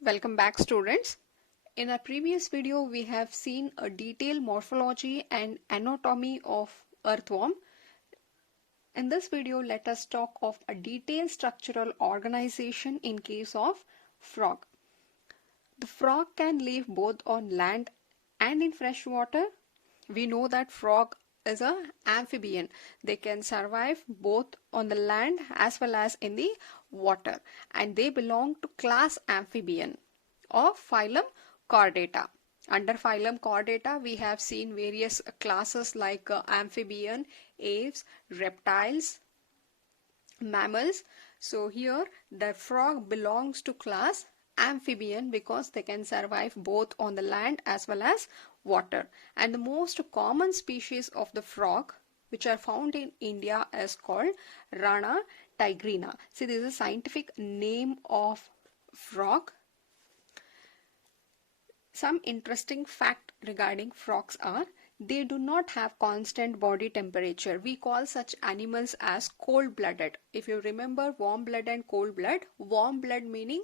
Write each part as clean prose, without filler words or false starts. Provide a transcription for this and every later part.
Welcome back, students. In our previous video, we have seen a detailed morphology and anatomy of earthworm. In this video, let us talk of a detailed structural organization in case of frog. The frog can live both on land and in fresh water. We know that frog is an amphibian. They can survive both on the land as well as in the water, and they belong to class amphibian of phylum Chordata. Under phylum Chordata, we have seen various classes like amphibian, aves, reptiles, mammals. So here the frog belongs to class amphibian because they can survive both on the land as well as water. And the most common species of the frog which are found in India is called Rana tigrina. See, this is a scientific name of frog. Some interesting fact regarding frogs are they do not have constant body temperature. We call such animals as cold-blooded. If you remember warm blood and cold blood, warm blood meaning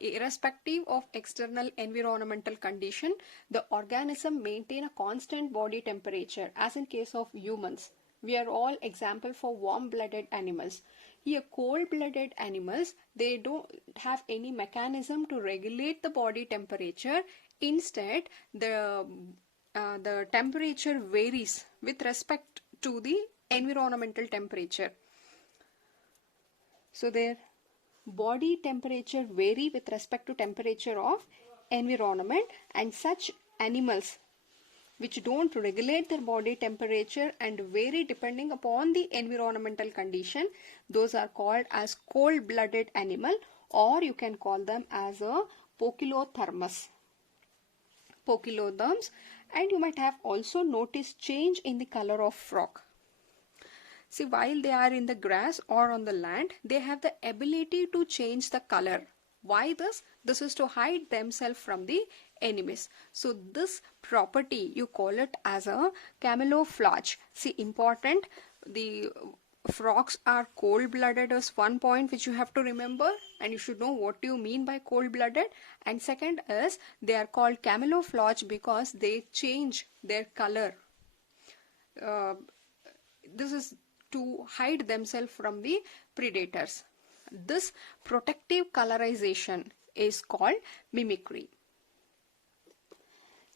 irrespective of external environmental condition, the organism maintain a constant body temperature, as in case of humans. We are all example for warm-blooded animals. Here, cold-blooded animals, they don't have any mechanism to regulate the body temperature. Instead, the temperature varies with respect to the environmental temperature. So their body temperature vary with respect to temperature of environment, and such animals which don't regulate their body temperature and vary depending upon the environmental condition, those are called as cold-blooded animal, or you can call them as a poikilotherms. And you might have also noticed change in the color of frog. See, while they are in the grass or on the land, they have the ability to change the color. Why this? This is to hide themselves from the enemies. So this property, you call it as a camouflage. See, important, the frogs are cold-blooded is one point which you have to remember, and you should know what you mean by cold-blooded. And second is they are called camouflage because they change their color. This is to hide themselves from the predators. This protective colorization is called mimicry.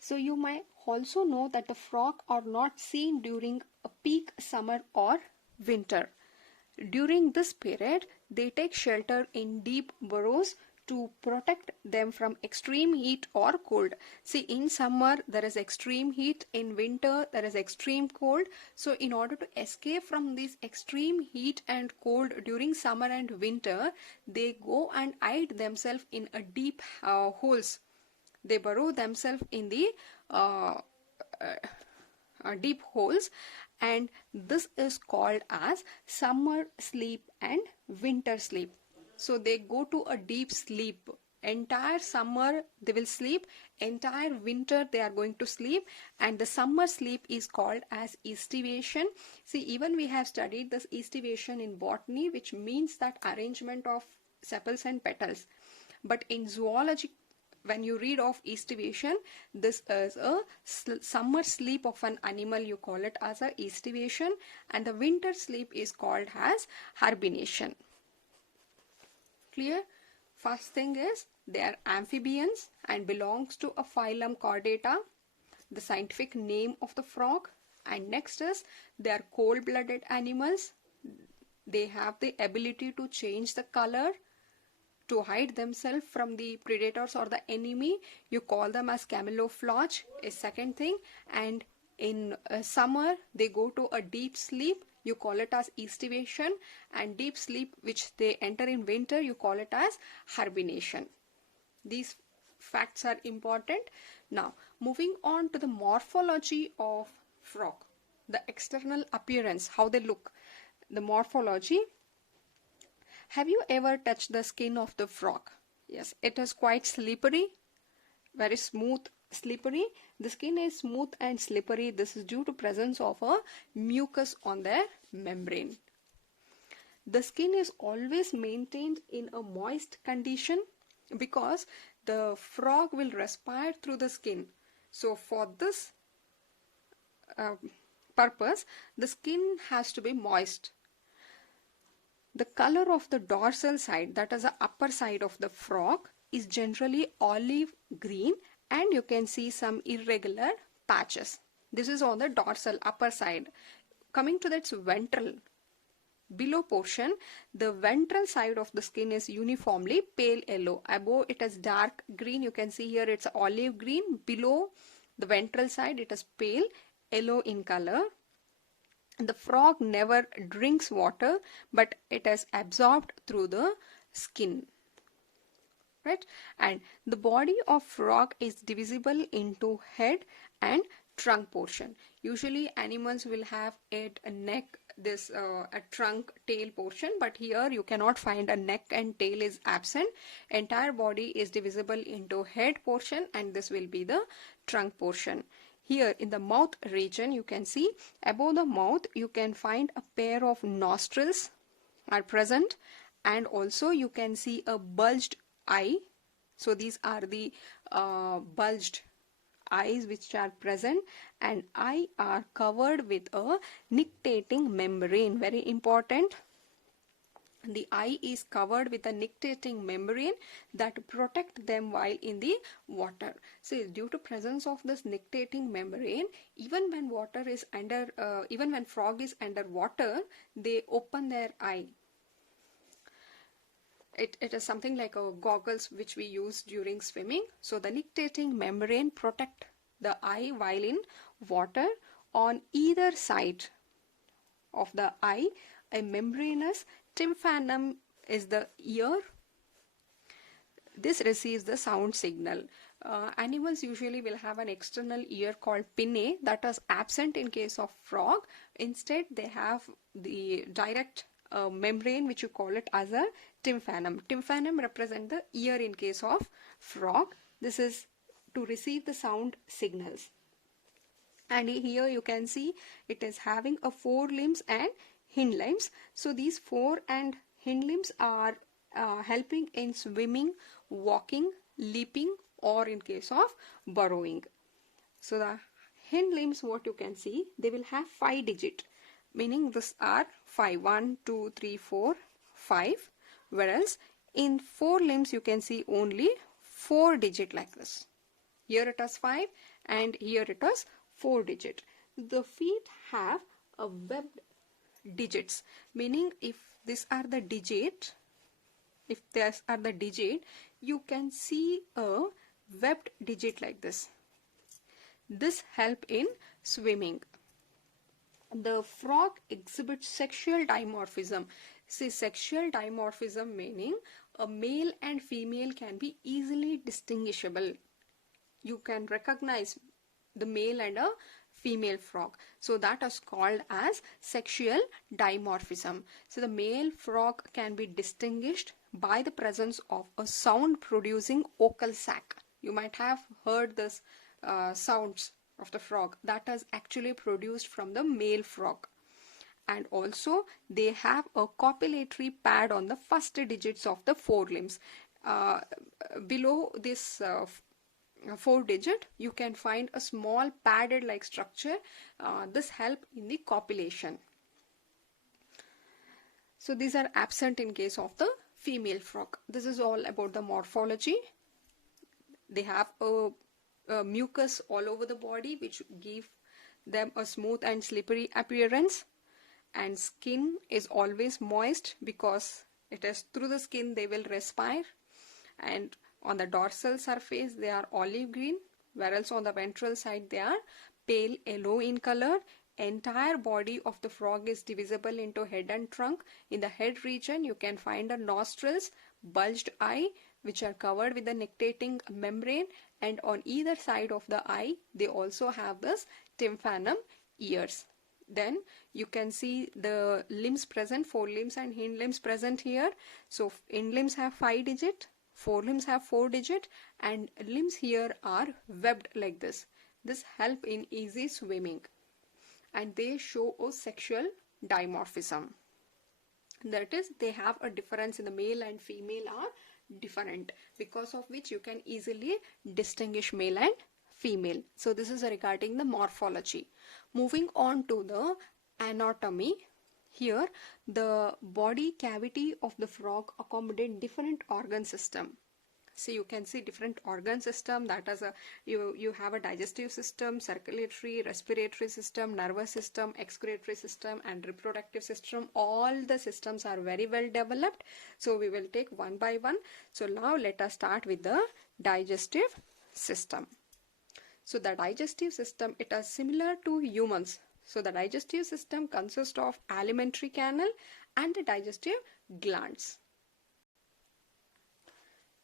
So you might also know that the frog are not seen during a peak summer or winter. During this period, they take shelter in deep burrows to protect them from extreme heat or cold. See, in summer there is extreme heat, in winter there is extreme cold. So in order to escape from this extreme heat and cold during summer and winter, they go and hide themselves in a deep holes. They burrow themselves in the deep holes, and this is called as summer sleep and winter sleep. So they go to a deep sleep. Entire summer they will sleep, entire winter they are going to sleep, and the summer sleep is called as estivation. See, even we have studied this estivation in botany, which means that arrangement of sepals and petals. But in zoology, when you read of estivation, this is a summer sleep of an animal, you call it as a estivation, and the winter sleep is called as hibernation. Clear? First thing is they are amphibians and belongs to a phylum Chordata, the scientific name of the frog. And next is they are cold-blooded animals. They have the ability to change the color to hide themselves from the predators or the enemy. You call them as camouflage, is second thing. And in summer they go to a deep sleep, you call it as estivation, and deep sleep which they enter in winter, you call it as hibernation. These facts are important. Now moving on to the morphology of frog, the external appearance, how they look, the morphology. Have you ever touched the skin of the frog? Yes, it is quite slippery, very smooth, slippery. The skin is smooth and slippery. This is due to presence of a mucus on their membrane. The skin is always maintained in a moist condition. because the frog will respire through the skin. So for this uh, purpose, the skin has to be moist. The color of the dorsal side, that is the upper side of the frog, is generally olive green, and you can see some irregular patches. This is on the dorsal upper side. Coming to its ventral below portion, the ventral side of the skin is uniformly pale yellow. Above it is dark green. You can see here it's olive green. Below the ventral side it is pale yellow in color. The frog never drinks water, but it is absorbed through the skin. Right? And the body of frog is divisible into head and trunk portion. Usually animals will have a neck, this a trunk tail portion, but here you cannot find a neck and tail is absent. Entire body is divisible into head portion, and this will be the trunk portion. Here in the mouth region, you can see above the mouth you can find a pair of nostrils are present, and also you can see a bulged eye. So these are the bulged eyes which are present, and eye are covered with a nictitating membrane. Very important. The eye is covered with a nictitating membrane that protect them while in the water. So due to presence of this nictitating membrane, even when water is under, even when frog is under water, they open their eye. It is something like a goggles which we use during swimming. So the nictitating membrane protect the eye while in water. On either side of the eye, a membranous tympanum is the ear. This receives the sound signal. Animals usually will have an external ear called pinnae that is absent in case of frog. Instead, they have the direct membrane which you call it as a tympanum. Tympanum represent the ear in case of frog. This is to receive the sound signals. And here you can see it is having a forelimbs and hind limbs. So these fore and hind limbs are helping in swimming, walking, leaping, or in case of burrowing. So the hind limbs, what you can see, they will have 5 digit, meaning these are 5, 1, 2, 3, 4, 5, whereas in forelimbs you can see only 4 digit like this. Here it is 5 and here it is 4 digit. The feet have a webbed digits, meaning if these are the digit, you can see a webbed digit like this. This help in swimming. The frog exhibits sexual dimorphism. See, sexual dimorphism meaning a male and female can be easily distinguishable. You can recognize the male and a female frog. So that is called as sexual dimorphism. So the male frog can be distinguished by the presence of a sound producing vocal sac. You might have heard this sounds of the frog that is actually produced from the male frog. And also they have a copulatory pad on the first digits of the forelimbs. Below this 4 digit you can find a small padded like structure. This help in the copulation. So these are absent in case of the female frog. This is all about the morphology. They have a mucus all over the body which give them a smooth and slippery appearance, and skin is always moist because it is through the skin they will respire. And on the dorsal surface they are olive green, whereas on the ventral side they are pale yellow in color. Entire body of the frog is divisible into head and trunk. In the head region you can find the nostrils, bulged eye which are covered with the nictitating membrane, and on either side of the eye they also have this tympanum ears. Then you can see the limbs present, forelimbs and hind limbs present here. So hind limbs have 5 digit, forelimbs have 4 digit, and limbs here are webbed like this. This help in easy swimming, and they show a sexual dimorphism. That is, they have a difference in the male and female are different, because of which you can easily distinguish male and female. So this is regarding the morphology. Moving on to the anatomy. Here the body cavity of the frog accommodate different organ system. So you can see different organ system, that is you have a digestive system, circulatory, respiratory system, nervous system, excretory system and reproductive system. All the systems are very well developed. So we will take one by one. So now let us start with the digestive system. So the digestive system, it is similar to humans. So the digestive system consists of alimentary canal and the digestive glands.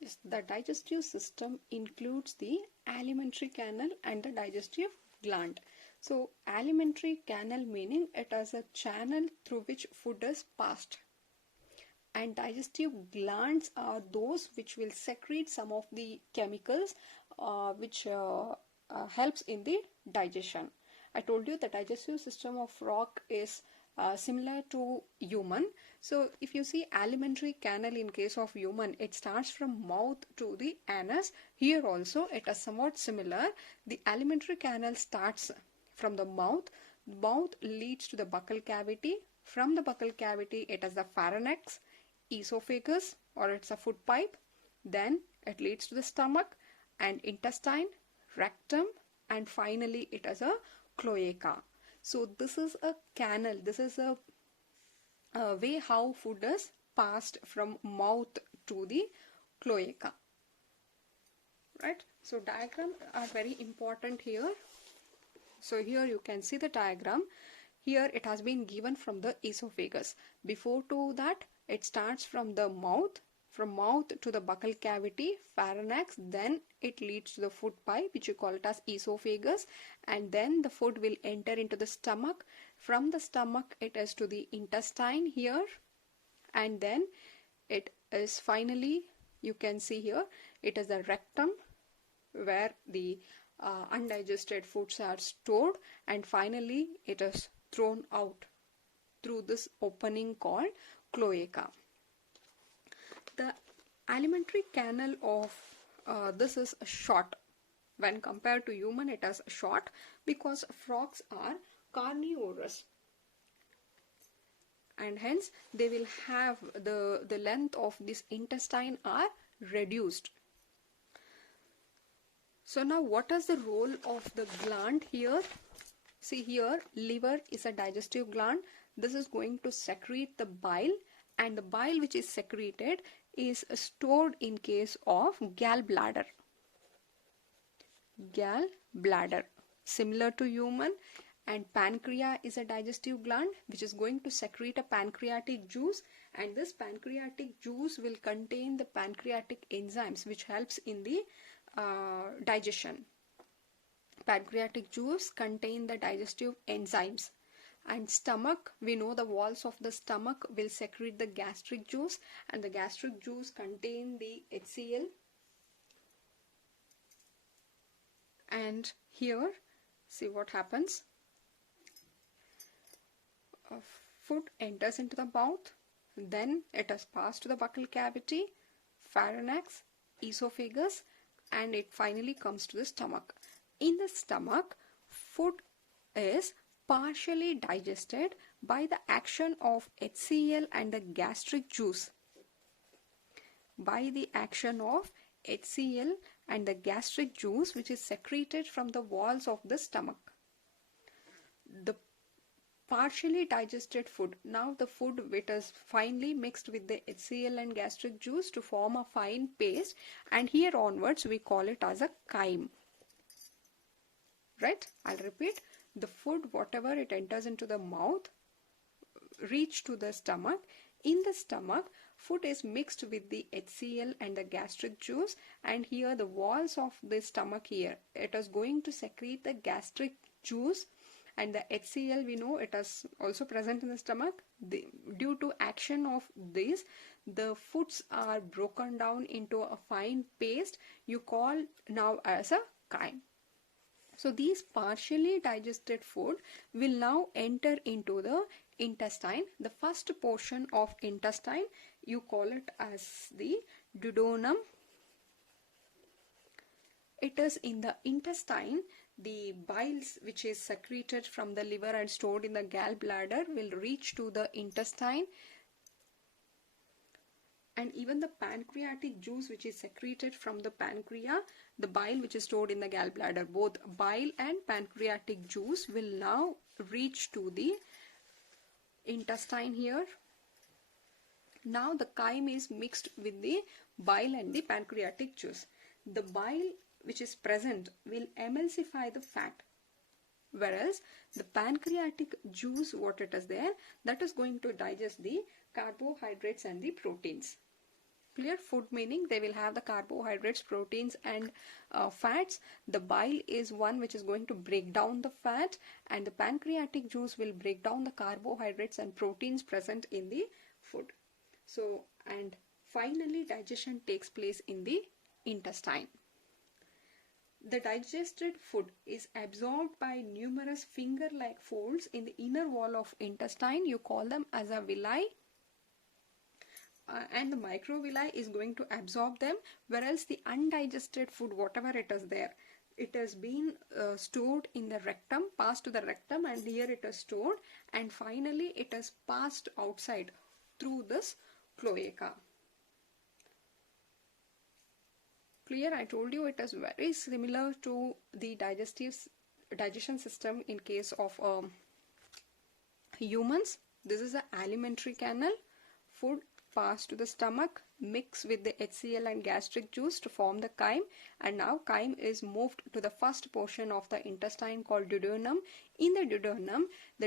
Yes, the digestive system includes the alimentary canal and the digestive gland. So alimentary canal meaning it is a channel through which food is passed. And digestive glands are those which will secrete some of the chemicals which helps in the digestion. I told you the digestive system of frog is similar to human. So if you see alimentary canal in case of human, it starts from mouth to the anus. Here also it is somewhat similar. The alimentary canal starts from the mouth. Mouth leads to the buccal cavity. From the buccal cavity it is the pharynx, esophagus or it's a food pipe. Then it leads to the stomach and intestine, rectum, and finally it is a cloaca. So this is a canal. This is a way how food is passed from mouth to the cloaca. Right? So diagram are very important here. So here you can see the diagram. Here it has been given from the esophagus. Before to that it starts from the mouth. From mouth to the buccal cavity, pharynx, then it leads to the food pipe which you call it as esophagus, and then the food will enter into the stomach. From the stomach it is to the intestine here, and then it is finally, you can see here, it is the rectum where the undigested foods are stored, and finally it is thrown out through this opening called cloaca. The alimentary canal of this is short. When compared to human it is short because frogs are carnivorous and hence they will have the length of this intestine are reduced. So now what is the role of the gland here? See here, liver is a digestive gland. This is going to secrete the bile, and the bile which is secreted is stored in case of gallbladder. Gallbladder, similar to human. And pancreas is a digestive gland which is going to secrete a pancreatic juice, and this pancreatic juice will contain the pancreatic enzymes which helps in the digestion. Pancreatic juice contain the digestive enzymes. And stomach, we know the walls of the stomach will secrete the gastric juice, and the gastric juice contain the HCl. And here, see what happens. Food enters into the mouth, then it is passed to the buccal cavity, pharynx, esophagus, and it finally comes to the stomach. In the stomach, food is partially digested by the action of HCl and the gastric juice. By the action of HCl and the gastric juice which is secreted from the walls of the stomach. The partially digested food, now the food which is finely mixed with the HCl and gastric juice to form a fine paste, and here onwards we call it as a chyme. Right? I'll repeat. The food, whatever it enters into the mouth, reach to the stomach. In the stomach, food is mixed with the HCl and the gastric juice, and here the walls of the stomach here, it is going to secrete the gastric juice, and the HCl, we know it is also present in the stomach. Due to action of this, the foods are broken down into a fine paste you call now as a chyme. So these partially digested food will now enter into the intestine. The first portion of intestine, you call it as the duodenum. It is in the intestine. The biles which is secreted from the liver and stored in the gallbladder will reach to the intestine, and even the pancreatic juice which is secreted from the pancreas, the bile which is stored in the gallbladder, both bile and pancreatic juice will now reach to the intestine here. Now the chyme is mixed with the bile and the pancreatic juice. The bile which is present will emulsify the fat, whereas the pancreatic juice, what it is there, that is going to digest the carbohydrates and the proteins. Clear? Food meaning they will have the carbohydrates, proteins and fats. The bile is one which is going to break down the fat, and the pancreatic juice will break down the carbohydrates and proteins present in the food. So, and finally digestion takes place in the intestine. The digested food is absorbed by numerous finger-like folds in the inner wall of intestine. You call them as a villi. And the microvilli is going to absorb them, whereas the undigested food, whatever it is there, it has been stored in the rectum, passed to the rectum, and here it is stored, and finally it is passed outside through this cloaca. Clear? I told you it is very similar to the digestion system in case of humans. This is the alimentary canal. Food passed to the stomach, mix with the HCl and gastric juice to form the chyme, and now chyme is moved to the first portion of the intestine called duodenum. In the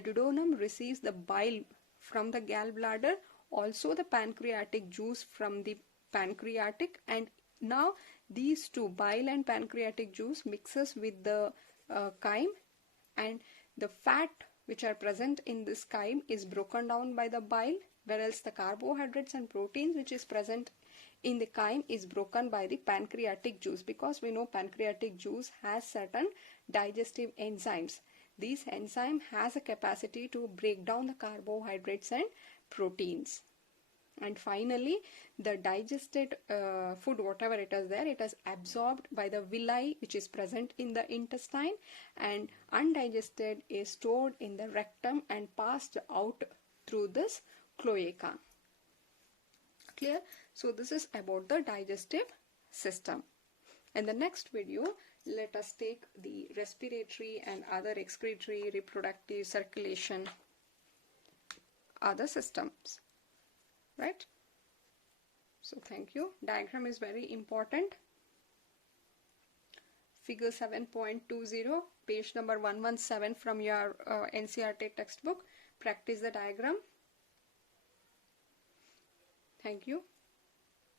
duodenum receives the bile from the gallbladder, also the pancreatic juice from the pancreatic, and now these two, bile and pancreatic juice, mixes with the chyme, and the fat which are present in this chyme is broken down by the bile, whereas the carbohydrates and proteins which is present in the chyme is broken by the pancreatic juice, because we know pancreatic juice has certain digestive enzymes. This enzyme has a capacity to break down the carbohydrates and proteins. And finally, the digested food, whatever it is there, it is absorbed by the villi which is present in the intestine, and undigested is stored in the rectum and passed out through this cloaca. Clear? So this is about the digestive system. In the next video, let us take the respiratory and other excretory, reproductive, circulation, other systems. Right? So thank you. Diagram is very important. Figure 7.20, page number 117 from your NCERT textbook. Practice the diagram. Thank you.